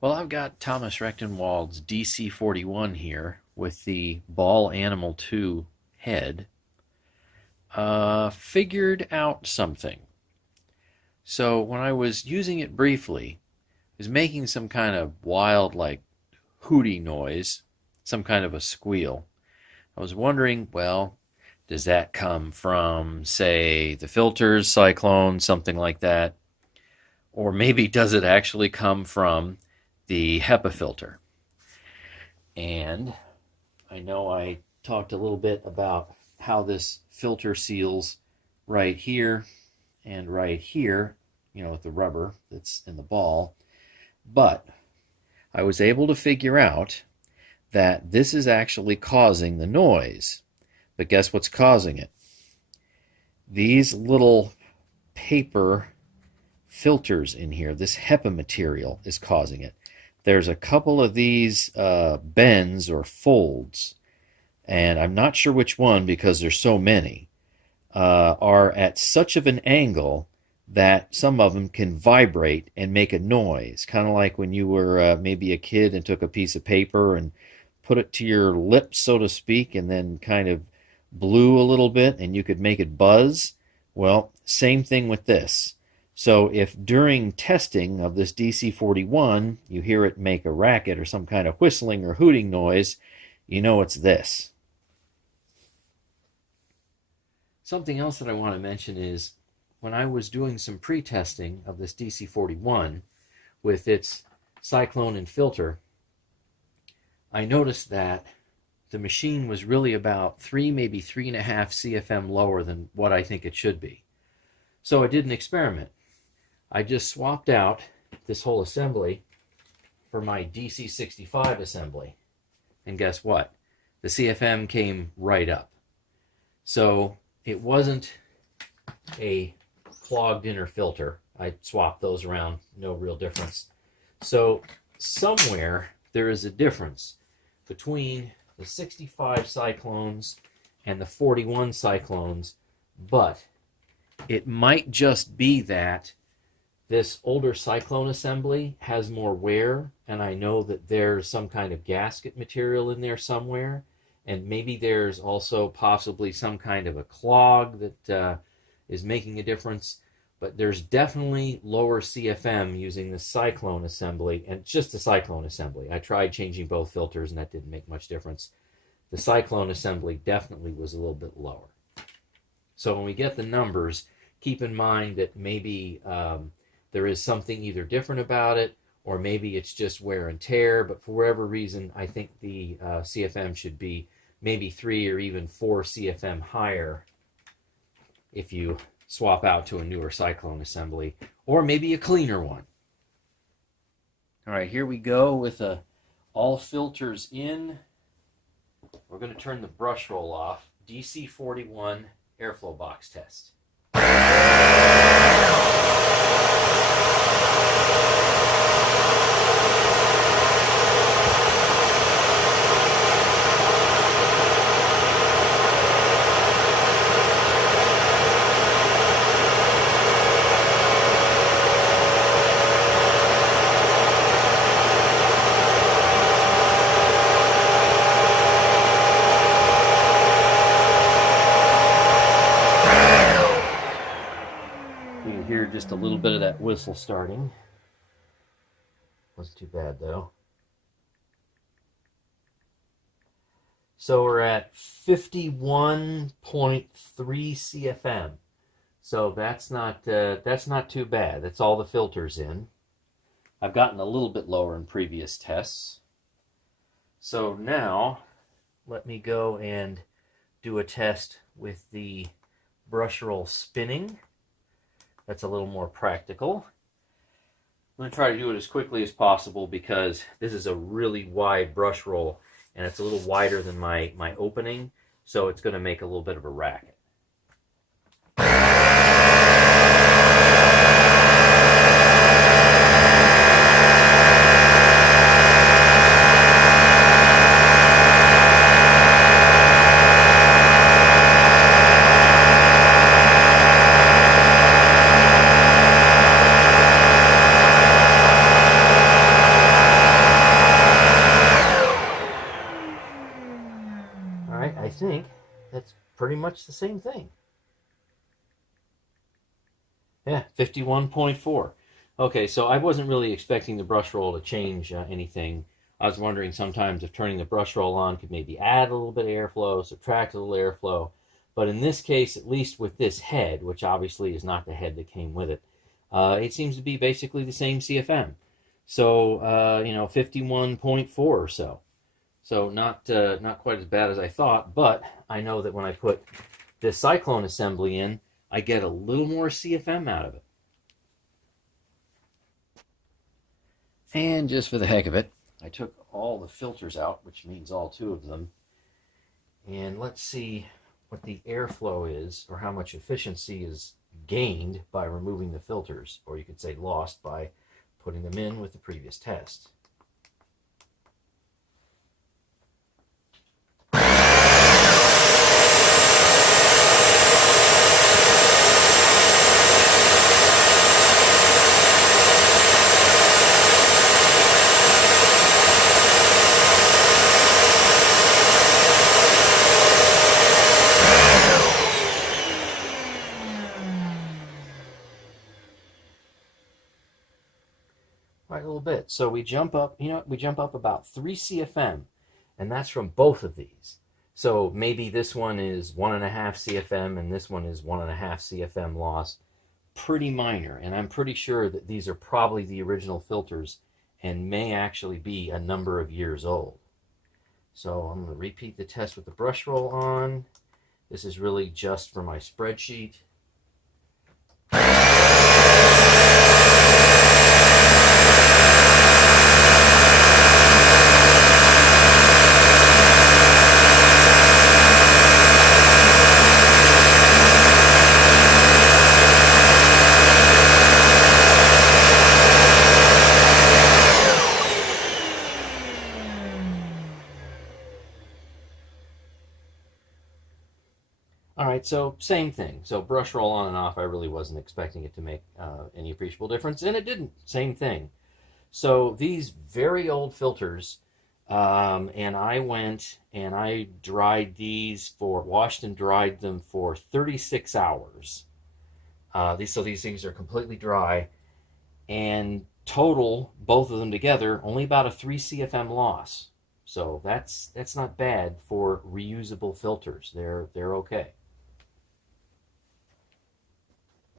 Well, I've got Thomas Rechtenwald's DC41 here with the Ball Animal 2 head. Figured out something. So when I was using it briefly, it was making some kind of wild, like, hooty noise, some kind of a squeal. I was wondering, well, does that come from, say, the filters, cyclone, something like that? Or maybe does it actually come from the HEPA filter? And I know I talked a little bit about how this filter seals right here and right here, with the rubber that's in the ball. But I was able to figure out that this is actually causing the noise. But guess what's causing it? These little paper filters in here, this HEPA material, is causing it. There's a couple of these bends or folds, and I'm not sure which one because there's so many, are at such of an angle that some of them can vibrate and make a noise, kind of like when you were maybe a kid and took a piece of paper and put it to your lips, so to speak, and then kind of blew a little bit and you could make it buzz. Well, same thing with this. So if during testing of this DC41 you hear it make a racket or some kind of whistling or hooting noise, you know it's this. Something else that I want to mention is when I was doing some pre-testing of this DC41 with its cyclone and filter, I noticed that the machine was really about 3, maybe 3.5 CFM lower than what I think it should be. So I did an experiment. I just swapped out this whole assembly for my DC65 assembly. And guess what? The CFM came right up. So it wasn't a clogged inner filter. I swapped those around, no real difference. So somewhere there is a difference between the 65 cyclones and the 41 cyclones, but it might just be that this older cyclone assembly has more wear, and I know that there's some kind of gasket material in there somewhere, and maybe there's also possibly some kind of a clog that is making a difference, but there's definitely lower CFM using the cyclone assembly, and just the cyclone assembly. I tried changing both filters and that didn't make much difference. The cyclone assembly definitely was a little bit lower. So when we get the numbers, keep in mind that maybe there is something either different about it, or maybe it's just wear and tear, but for whatever reason, I think the CFM should be maybe 3 or even 4 CFM higher if you swap out to a newer cyclone assembly, or maybe a cleaner one. All right, here we go with all filters in. We're going to turn the brush roll off. DC41 airflow box test. You can hear just a little bit of that whistle starting. Wasn't too bad though. So we're at 51.3 CFM. So that's not too bad. That's all the filters in. I've gotten a little bit lower in previous tests. So now let me go and do a test with the brush roll spinning. That's a little more practical. I'm going to try to do it as quickly as possible because this is a really wide brush roll and it's a little wider than my opening, so it's going to make a little bit of a racket. pretty much the same thing. Yeah, 51.4. Okay, so I wasn't really expecting the brush roll to change anything. I was wondering sometimes if turning the brush roll on could maybe add a little bit of airflow, subtract a little airflow. But in this case, at least with this head, which obviously is not the head that came with it, it seems to be basically the same CFM. So, 51.4 or so. So not quite as bad as I thought, but I know that when I put this Cyclone assembly in, I get a little more CFM out of it. And just for the heck of it, I took all the filters out, which means all two of them. And let's see what the airflow is, or how much efficiency is gained by removing the filters, or you could say lost by putting them in with the previous test. Right, a little bit. So we jump up, we jump up about 3 CFM, and that's from both of these. So maybe this one is 1.5 CFM, and this one is 1.5 CFM loss. Pretty minor, and I'm pretty sure that these are probably the original filters and may actually be a number of years old. So I'm going to repeat the test with the brush roll on. This is really just for my spreadsheet. All right, so same thing. So brush roll on and off, I really wasn't expecting it to make any appreciable difference, and it didn't. Same thing. So these very old filters, and I went and I dried these washed and dried them for 36 hours. So these things are completely dry, and total, both of them together, only about a 3 CFM loss. So that's not bad for reusable filters. They're okay.